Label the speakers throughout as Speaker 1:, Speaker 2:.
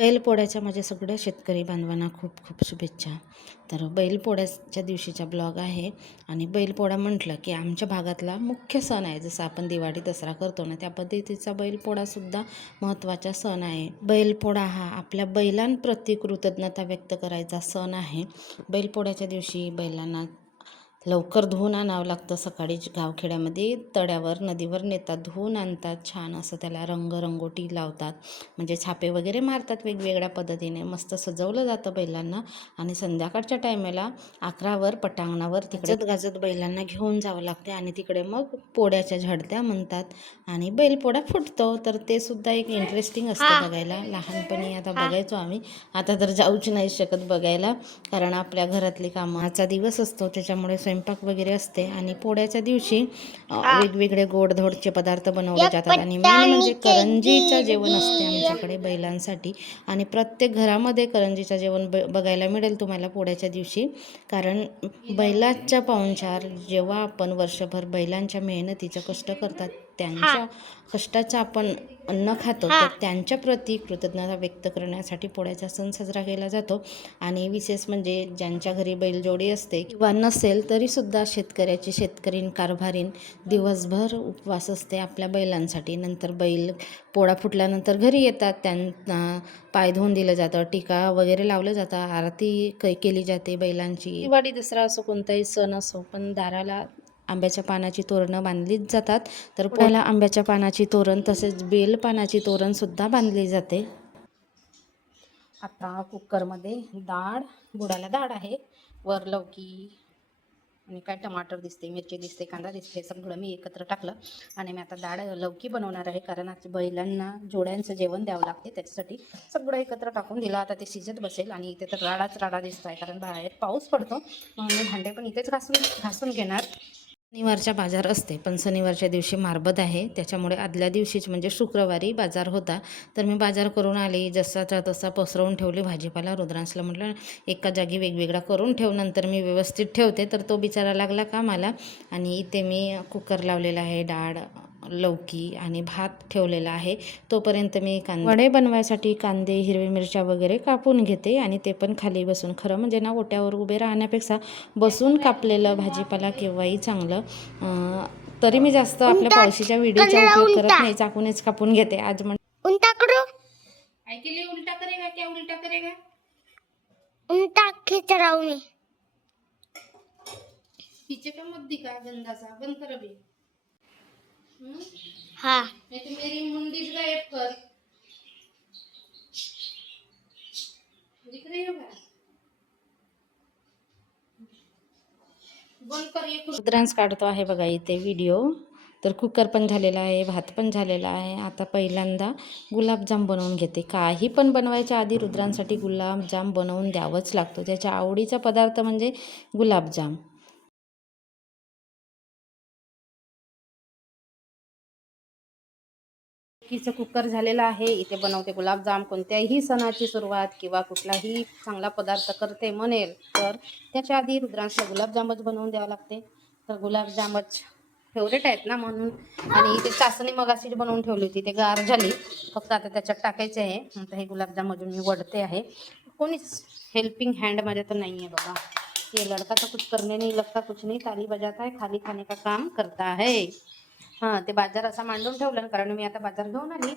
Speaker 1: बैलपोळ्याच्या माझ्या सगळ्या शेतकरी बांधवांना खूप खूप शुभेच्छा. तर बैलपोळ्याच्या दिवशीचा ब्लॉग आहे आणि बैलपोळा म्हटलं की आमच्या भागातला मुख्य सण आहे. जसं आपण दिवाळी दसरा करतो ना त्या पद्धतीचा बैलपोळासुद्धा महत्त्वाचा सण आहे. बैलपोळा हा आपल्या बैलांप्रती कृतज्ञता व्यक्त करायचा सण आहे. बैलपोळ्याच्या दिवशी बैलांना लवकर धुवून आणावं लागतं सकाळी गावखेड्यामध्ये. तड्यावर नदीवर नेतात धुवून आणतात छान असं त्याला रंग रंगोटी लावतात. म्हणजे छापे वगैरे मारतात वेगवेगळ्या पद्धतीने. मस्त सजवलं जातं बैलांना. आणि संध्याकाळच्या टायमाला अकरावर पटांगणावर तिकडे गाजत बैलांना घेऊन जावं लागते. आणि तिकडे मग पोड्याच्या झडत्या म्हणतात. आणि बैलपोडा फुटतो. तर ते सुद्धा एक इंटरेस्टिंग असतं बघायला. लहानपणी आता बघायचो आम्ही. आता तर जाऊच नाही शकत बघायला. कारण आपल्या घरातली कामाचा दिवस असतो. त्याच्यामुळे स्वयंपाक वगैरे असते आणि पोळ्याच्या दिवशी वेगवेगळे गोडधोडचे पदार्थ बनवले जातात आणि मेन म्हणजे करंजीचं जेवण असते आमच्याकडे बैलांसाठी. आणि प्रत्येक घरामध्ये करंजीचं जेवण ब बघायला मिळेल तुम्हाला पोळ्याच्या दिवशी. कारण बैलाच्या पाहुणचार जेव्हा आपण वर्षभर बैलांच्या मेहनतीचं कष्ट करतात त्यांच्या कष्टाचं आपण अन्न खातो तर त्यांच्या प्रती कृतज्ञता व्यक्त करण्यासाठी पोळ्याचा सण साजरा केला जातो. आणि विशेष म्हणजे ज्यांच्या घरी बैलजोडी असते किंवा नसेल तरीसुद्धा शेतकऱ्याची शेतकरीण कारभारीण दिवसभर उपवास असते आपल्या बैलांसाठी. नंतर बैल पोळा फुटल्यानंतर घरी येतात त्यांना पाय धुवून दिलं जातं टीका वगैरे लावलं जातं आरती केली जाते बैलांची. दिवाळी दसरा असो कोणताही सण असो पण दाराला आंब्याच्या पानाची तोरणं बांधलीच जातात. तर पुण्याला आंब्याच्या पानाची तोरण तसेच बेल पानाची तोरणसुद्धा बांधली जाते. आता कुकरमध्ये डाळ बुडाला डाळ आहे. वर लौकी आणि काय टमाटर दिसते मिरची दिसते कांदा दिसते सगळं मी एकत्र टाकलं. आणि मी आता डाळ लौकी बनवणार आहे कारण आज बैलांना जोड्यांचं जेवण द्यावं लागते त्याच्यासाठी सगळं एकत्र टाकून दिलं. आता ते शिजत बसेल आणि इथे तर राडाच राडा दिसतो आहे कारण बाहेर पाऊस पडतो. म्हणून मी भांडे पण इथेच घासून घासून घेणार. शनिवारचा बाजार असते पण शनिवारच्या दिवशी मारबत आहे. त्याच्यामुळे आदल्या दिवशीच म्हणजे शुक्रवारी बाजार होता. तर मी बाजार करून आले जसाचा तसा पसरवून ठेवली भाजीपाला रुद्रांसला म्हटलं एका जागी वेगवेगळा करून ठेव नंतर मी व्यवस्थित ठेवते. तर तो बिचारा लागला कामाला आणि इथे मी कुकर लावलेला आहे डाळ लौकी आणि भात ठेवलेला आहे. तोपर्यंत मी कांदे वडे बनवायसाठी कांदे हिरवी मिरच्या वगैरे कापून घेते आणि ते पण खाली बसून खरं म्हणजे ना ओट्यावर उभे राहण्यापेक्षा बसून कापलेलं भाजीपाला केव्हाही चांगलं तरी मी जास्त आपल्या पावशीच्या व्हिडिओचा उपयोग करत नाही चाकूनच कापून घेते. आज म्हण
Speaker 2: उल्टा करो.
Speaker 1: ऐकले उलटा करेगा क्या उलटा करेगा
Speaker 2: उल्टा
Speaker 1: का मत बंद कर अभी हम्म?
Speaker 2: हाँ.
Speaker 1: नहीं तो मेरी मुंडी गायब कर. दिख रही हो ये रुद्रांश काढतो आहे बघा इथे व्हिडिओ तर कुकर पण झालेला आहे भात पण झालेला आहे. आता पहिल्यांदा गुलाबजाम बनवून घेते. काही पण बनवायच्या आधी रुद्रांसाठी गुलाबजाम बनवून द्यावंच लागतो. त्याच्या आवडीचा पदार्थ म्हणजे गुलाबजाम. किचं कुकर झालेलं आहे इथे बनवते गुलाबजाम. कोणत्याही सणाची सुरुवात किंवा कुठलाही चांगला पदार्थ करते म्हणेल तर त्याच्या आधी रुद्रांशला गुलाबजामच बनवून द्यावं लागते. तर गुलाबजामच फेवरेट आहेत ना म्हणून. आणि इथे चाचणी मगाशी बनवून ठेवली होती ते गार झाली. फक्त आता त्याच्यात टाकायचे आहे. आता हे गुलाबजाम अजून मी वडते आहे. कोणीच हेल्पिंग हँड माझ्या तर नाही आहे बघा ये लड़का तो कुछ करने नहीं लगता कुछ नहीं. ताली बजाता है खाली खाने का काम करता है हां ते बाजार असा मांडून ठेवला कारण मी आता बाजार घेऊन आली.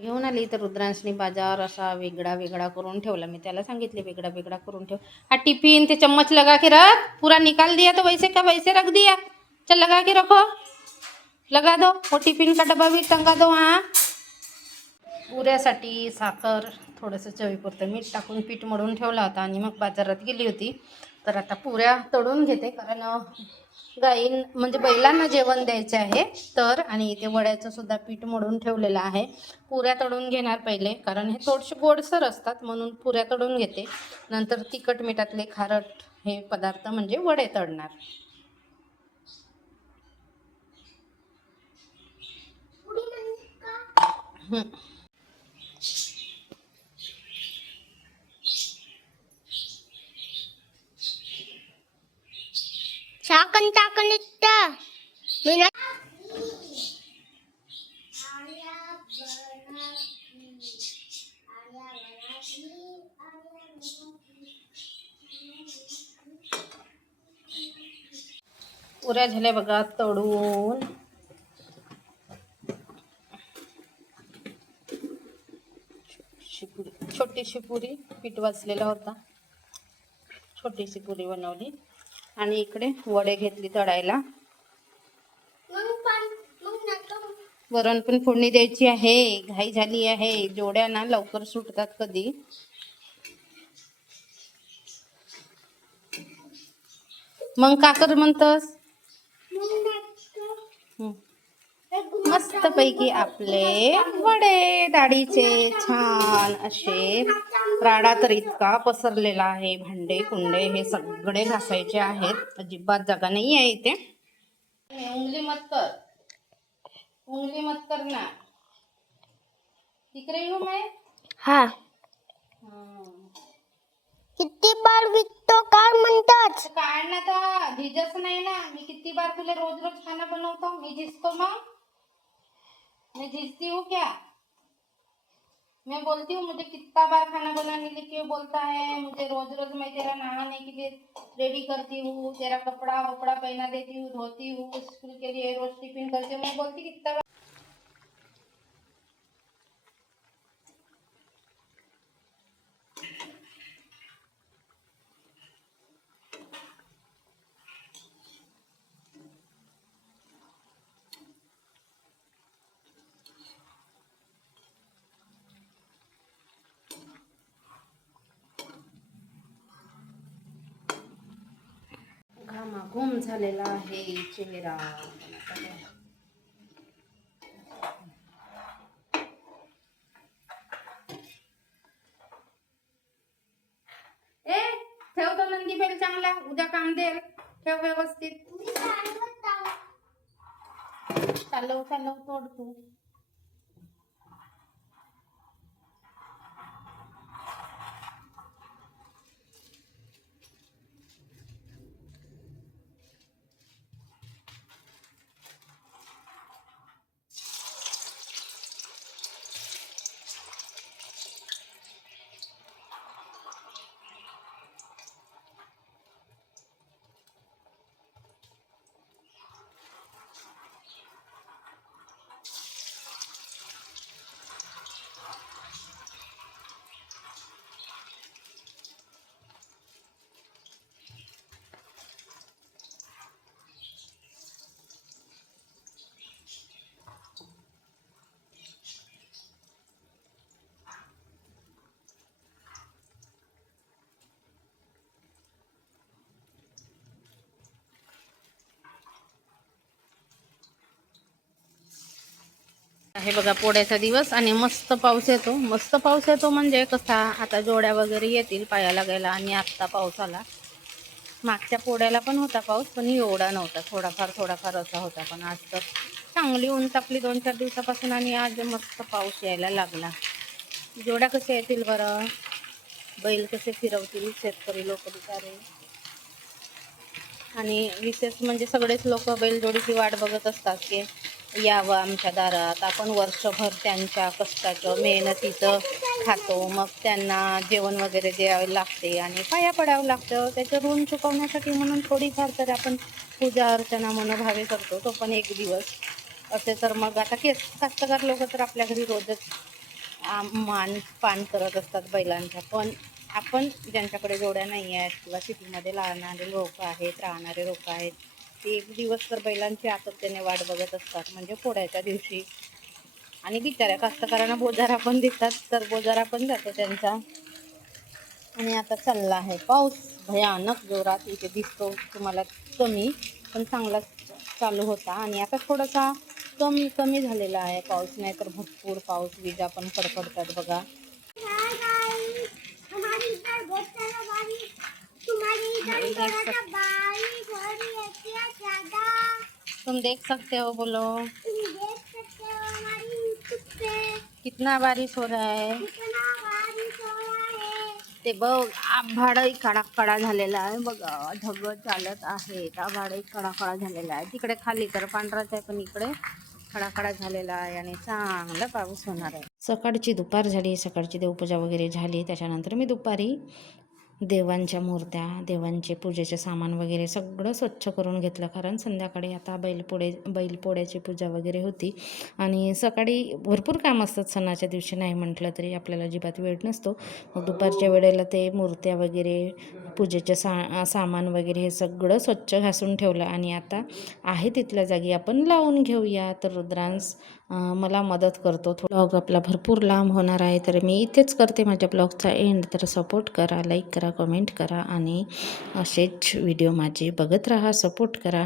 Speaker 1: घेऊन आली तर रुद्रांशनी बाजार असा वेगळा वेगळा करून ठेवला. मी त्याला सांगितले वेगळा वेगळा करून ठेव. हा टिफिन ते चम्मच लगा के रख. पूरा निकाल दिया तो वैसे का वैसे रख दिया. चल लगा के रखो. लगा दो. वो टिफिन का डबा भी टंगा दो हां. पुऱ्यासाठी साखर थोडंसं चवीपुरतं मीठ टाकून पीठ मळून ठेवला होता आणि मग बाजारात गेली होती. तर आता पुऱ्या तळून घेते कारण गाईं म्हणजे बैलांना जेवण द्यायचे आहे. तर आणि इथे वड्याचं सुद्धा पीठ मोडून ठेवलेलं आहे. पुऱ्या तळून घेणार पहिले कारण हे थोडेसे गोडसर असतात म्हणून पुऱ्या तळून घेते. नंतर तिखट मिठातले खारट हे पदार्थ म्हणजे वडे तळणार.
Speaker 2: हम्म.
Speaker 3: पुऱ्या झाल्या बघा तळून. छोटीशी पुरी पीठ वाचलेला होता. छोटीशी पुरी बनवली. आणि इकडे वडे घेतली तळायला. वरण पण फोडणी द्यायची आहे. घाई झाली आहे. जोड्या ना लवकर सुटतात कधी. मग का कर म्हणतस? मस्त पैकी आपले वडे डाळीचे छान असे राडा तर इतका पसरलेला आहे भांडे कुंडे हे सगळे घासायचे आहेत. अजिबात जागा नाही आहे इथे. उंगली मत कर उंगली मत कर ना तिकडे
Speaker 2: हा. बार विकतो काय म्हणतात
Speaker 3: काय ना तर झिजच नाही ना. मी किती बार तुला रोज रोज खाना बनवतो? मी झिजतो मग. मैं झिजती हूँ क्या मैं बोलती हूँ मुझे कितना बार खाना बनाने के लिए बोलता है. मुझे रोज रोज मैं तेरा नहाने के लिए रेडी करती हूँ. तेरा कपड़ा वपड़ा पहना देती हूँ, धोती हूँ. स्कूल के लिए रोज टिफ़िन करती हूँ. मैं बोलती कितना घामाघूम झालेला आहे चेहरा? ए ठेव तो नंदी बेल चांगला. उद्या काम देईल ठेव व्यवस्थित. चालव चालव तोड तू. आहे बघा पोळ्याचा दिवस आणि मस्त पाऊस येतो. मस्त पाऊस येतो म्हणजे कसा आता जोड्या वगैरे येतील पाया लागायला आणि आत्ता पाऊस आला. मागच्या पोळ्याला पण होता पाऊस पण एवढा नव्हता. थोडाफार थोडाफार असा होता. पण आज तर चांगली ऊन तापली दोन चार दिवसापासून आणि आज मस्त पाऊस यायला लागला. जोड्या कशा येतील बरं? बैल कसे फिरवतील? शेतकरी लोक बिचारे. आणि विशेष म्हणजे सगळेच लोक बैलजोडीची वाट बघत असतात की यावं आमच्या दारात. आपण वर्षभर त्यांच्या कष्टाचं मेहनतीचं खातो. मग त्यांना जेवण वगैरे द्यावे लागते आणि पाया पडावं लागतं. त्याचं ऋण चुकवण्यासाठी म्हणून थोडीफार तर आपण पूजा अर्चना मनोभावे करतो. तो पण एक दिवस. असे तर मग आता केस कास्तकार लोक तर आपल्या घरी रोजच मान पान करत असतात बैलांच्या पण आपण ज्यांच्याकडे जोड्या नाही आहेत किंवा सिटीमध्ये राहणारे लोक आहेत राहणारे लोक आहेत ते एक दिवस तर बैलांची आतत्याने वाट बघत असतात म्हणजे पोळ्याच्या दिवशी. आणि बिचाऱ्या कास्तकारांना बोजारा पण देतात तर बोजारा पण जातो त्यांचा. आणि आता चालला आहे पाऊस भयानक जोरात इथे दिसतो तुम्हाला कमी पण चांगला चालू होता. आणि आता थोडासा कमी कमी झालेला आहे पाऊस नाही तर भरपूर पाऊस विजा पण कडकडतात बघा.
Speaker 2: तुम्हारी इधर
Speaker 3: देख
Speaker 2: थोड़ा सा
Speaker 3: सक-
Speaker 2: बारिश हो रही है क्या ज्यादा
Speaker 3: तुम देख सकते हो बोलो।
Speaker 2: सकते हो
Speaker 3: कितना बारिश हो रहा है।
Speaker 2: कितना बारिश हो रहा है।
Speaker 3: ते बघ आभाळही कडा झालेला आहे बघा. ढग चालत आहेत आभाळही कडा झालेला आहे. तिकडे खाली तर पांढराच आहे पण इकडे खडाखडा झालेला आहे आणि चांगला पाऊस होणार आहे.
Speaker 1: सकाळची दुपार झाली सकाळची देवपूजा वगैरे झाली. त्याच्यानंतर मी दुपारी देवांच्या मूर्त्या देवांचे पूजेचे सामान वगैरे सगळं स्वच्छ करून घेतलं. कारण संध्याकाळी आता बैलपोळे बैलपोळ्याची पूजा वगैरे होती. आणि सकाळी भरपूर काम असतात सणाच्या दिवशी नाही म्हटलं तरी आपल्याला अजिबात वेळ नसतो. मग दुपारच्या वेळेला ते मूर्त्या वगैरे पूजेचे सा सामान वगैरे हे सगळं स्वच्छ घासून ठेवलं आणि आता आहे तिथल्या जागी. आपण लावून घेऊया. तर रुद्रांश मला मदत करतो. ब्लॉग आपला भरपूर लांब होणार आहे तर मी इथेच करते माझ्या ब्लॉगचा एंड तर सपोर्ट करा लाईक करा कमेंट करा आणि असेच व्हिडिओ माझे बघत राहा. सपोर्ट करा.